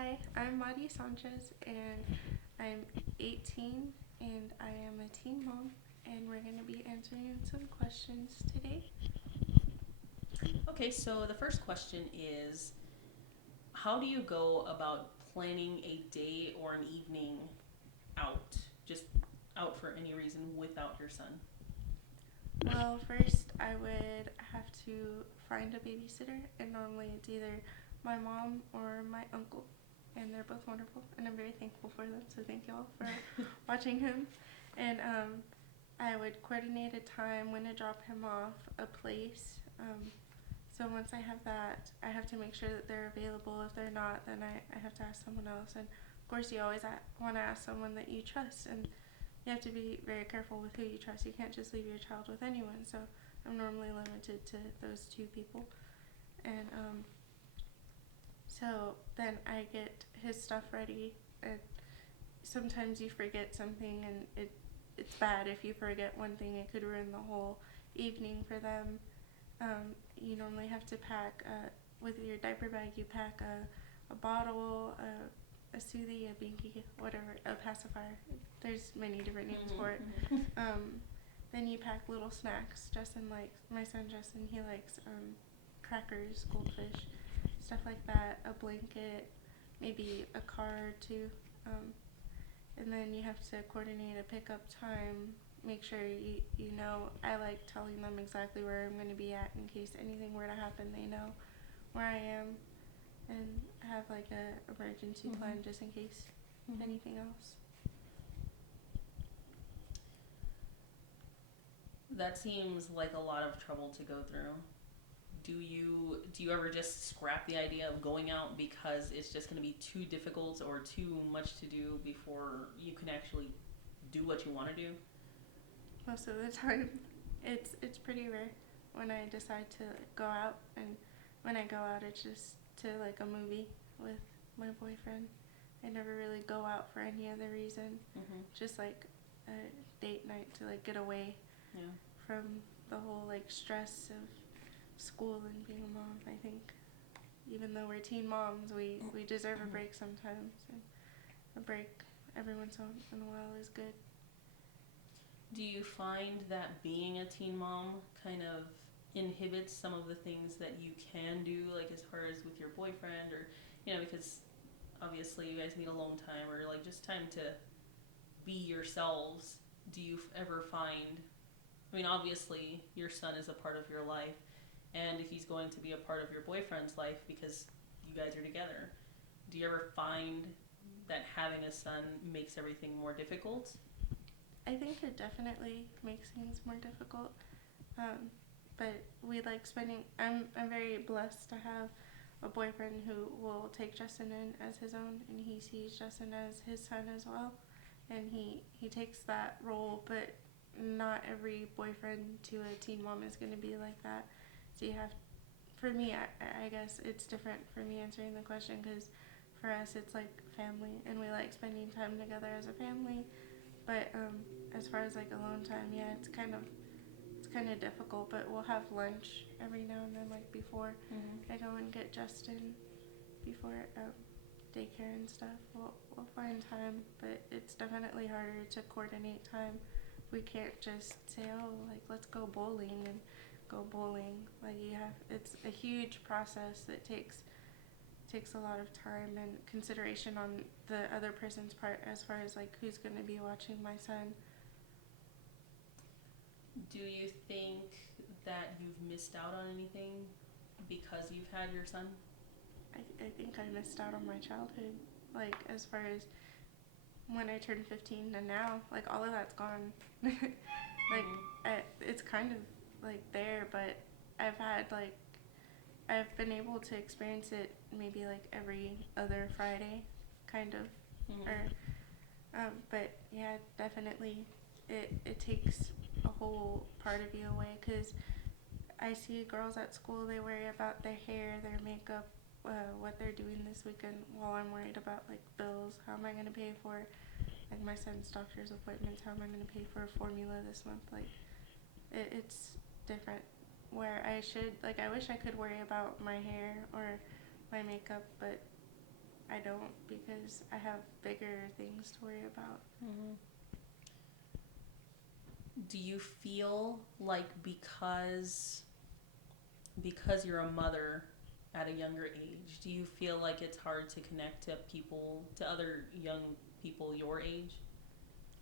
Hi, I'm Madi Sanchez and I'm 18 and I am a teen mom and we're going to be answering some questions today. Okay, so the first question is, how do you go about planning a day or an evening out? Just out for any reason without your son? Well, first I would have to find a babysitter and normally it's either my mom or my uncle and they're both wonderful and I'm very thankful for them. So thank y'all for watching him. And I would coordinate a time when to drop him off, a place. So once I have that, I have to make sure that they're available. If they're not, then I have to ask someone else. And of course, you always want to ask someone that you trust. And you have to be very careful with who you trust. You can't just leave your child with anyone. So I'm normally limited to those two people. And so then I get his stuff ready. And sometimes you forget something, and it's bad if you forget one thing. It could ruin the whole evening for them. You normally have to pack with your diaper bag. You pack a bottle, a Soothie, a Binky, whatever, a pacifier. There's many different names for it. Mm-hmm, mm-hmm. Then you pack little snacks. Justin likes my son Justin. He likes crackers, goldfish, stuff like that. A blanket, maybe a car or two. Um, and then you have to coordinate a pickup time. Make sure you know. I like telling them exactly where I'm going to be at in case anything were to happen. They know where I am and have like a emergency Mm-hmm. plan just in case Mm-hmm. anything else. That seems like a lot of trouble to go through. Do you ever just scrap the idea of going out because it's just going to be too difficult or too much to do before you can actually do what you want to do? Most of the time, it's pretty rare when I decide to go out, and when I go out, it's just to like a movie with my boyfriend. I never really go out for any other reason, Mm-hmm. just like a date night to like get away Yeah. from the whole like stress of school and being a mom. I think even though we're teen moms, we deserve a break sometimes, and a break every once in a while is good. Do you find that being a teen mom kind of inhibits some of the things that you can do, like as far as with your boyfriend, or because obviously you guys need alone time or like just time to be yourselves? Do you ever find? I mean, obviously your son is a part of your life, and he's going to be a part of your boyfriend's life because you guys are together. Do you ever find that having a son makes everything more difficult? I think it definitely makes things more difficult. Um, but we like spending. I'm very blessed to have a boyfriend who will take Justin in as his own, and he sees Justin as his son as well, and he takes that role. But not every boyfriend to a teen mom is going to be like that. So you have, for me, I guess it's different for me answering the question because for us it's like family, and we like spending time together as a family. But as far as like alone time, yeah, it's kind of difficult, but we'll have lunch every now and then, like before Mm-hmm. I go and get Justin before daycare and stuff. We'll find time, but it's definitely harder to coordinate time. We can't just say, oh, like let's go bowling and go bowling. Like you have, it's a huge process that takes a lot of time and consideration on the other person's part as far as like who's going to be watching my son. Do you think that you've missed out on anything because you've had your son? I think I missed out on my childhood. Like as far as when I turned 15 and now, like all of that's gone. Like Mm-hmm. it's kind of like there, but I've had like I've been able to experience it maybe like every other Friday, kind of, Mm-hmm. or but yeah, definitely, it takes a whole part of you away because I see girls at school, they worry about their hair, their makeup, what they're doing this weekend, while I'm worried about like bills. How am I gonna pay for like my son's doctor's appointments? How am I gonna pay for formula this month? Like it's different. Where I should like I wish I could worry about my hair or my makeup, but I don't, because I have bigger things to worry about. Mm-hmm. Do you feel like because you're a mother at a younger age, do you feel like it's hard to connect to people, to other young people your age?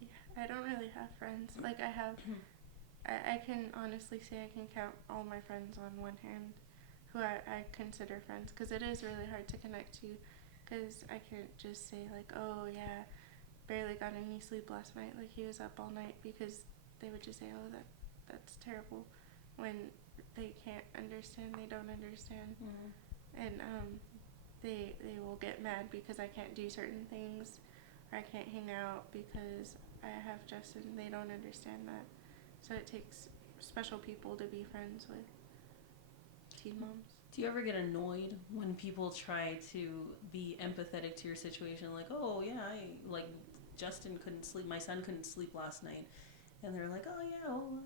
Yeah, I don't really have friends. Like I can honestly say I can count all my friends on one hand who I consider friends, because it is really hard to connect to, because I can't just say like, oh yeah, barely got any sleep last night, like he was up all night, because they would just say, oh, that's terrible, when they can't understand, they don't understand. Mm-hmm. And they will get mad because I can't do certain things, or I can't hang out because I have Justin. They don't understand that. So it takes special people to be friends with teen moms. Do you ever get annoyed when people try to be empathetic to your situation? Like, oh yeah, like Justin couldn't sleep, my son couldn't sleep last night, and they're like, oh yeah, well,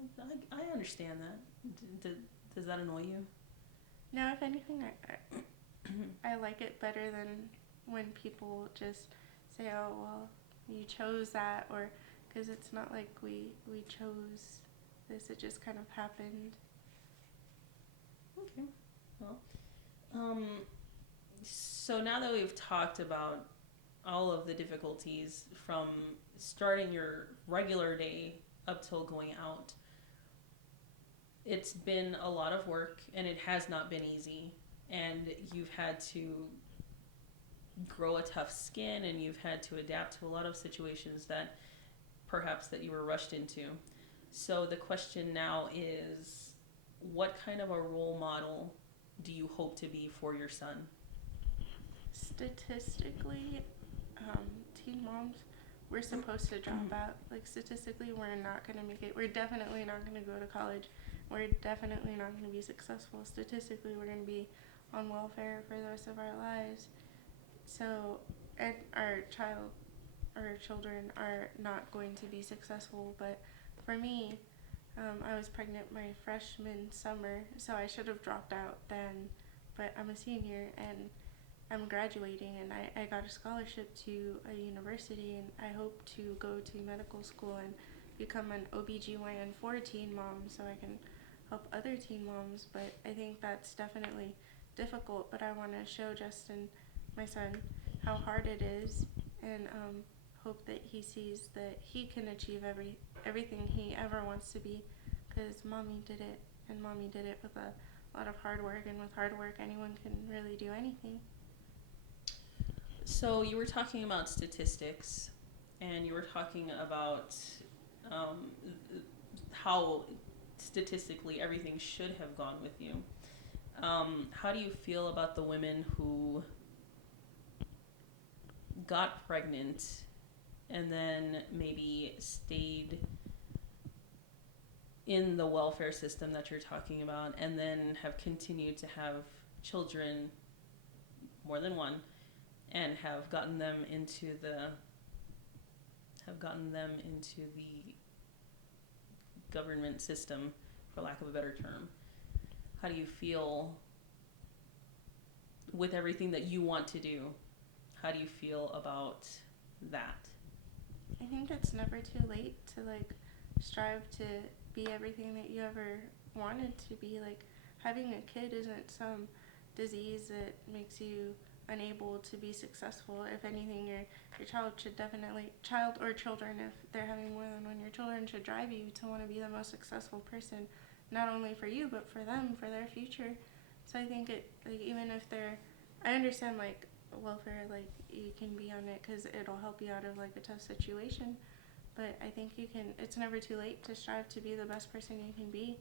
I understand that. Does that annoy you? No, if anything, I like it better than when people just say, oh well, you chose that, or because it's not like we chose this, it just kind of happened. Okay. Well, um, so now that we've talked about all of the difficulties from starting your regular day up till going out, it's been a lot of work and it has not been easy. And you've had to grow a tough skin and you've had to adapt to a lot of situations that perhaps that you were rushed into. So the question now is, what kind of a role model do you hope to be for your son? Statistically, teen moms, we're supposed to drop out. Like, statistically, we're not going to make it. We're definitely not going to go to college. We're definitely not going to be successful. Statistically, we're going to be on welfare for the rest of our lives. So, and our children are not going to be successful. But for me, I was pregnant my freshman summer, so I should have dropped out then. But I'm a senior, and I'm graduating, and I got a scholarship to a university, and I hope to go to medical school and become an OBGYN for teen moms so I can help other teen moms. But I think that's definitely difficult, but I want to show Justin, my son, how hard it is, and hope that he sees that he can achieve everything he ever wants to be, because mommy did it, and mommy did it with a lot of hard work, and with hard work anyone can really do anything. So you were talking about statistics, and you were talking about um, how statistically everything should have gone with you. How do you feel about the women who got pregnant and then maybe stayed in the welfare system that you're talking about, and then have continued to have children, more than one, and have gotten them into the government system, for lack of a better term? How do you feel with everything that you want to do? How do you feel about that? I think it's never too late to strive to be everything that you ever wanted to be. Like, having a kid isn't some disease that makes you unable to be successful. If anything, your child should definitely, child or children, if they're having more than one, your children should drive you to want to be the most successful person, not only for you but for them, for their future. So I think even if I understand welfare, you can be on it because it'll help you out of a tough situation, but I think it's never too late to strive to be the best person you can be,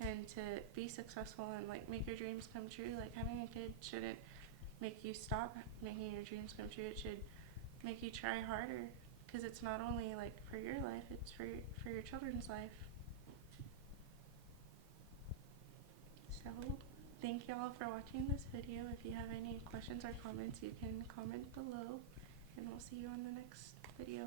and to be successful and make your dreams come true. Having a kid shouldn't make you stop making your dreams come true. It should make you try harder, because it's not only for your life, it's for your children's life. So thank you all for watching this video. If you have any questions or comments, you can comment below, and we'll see you on the next video.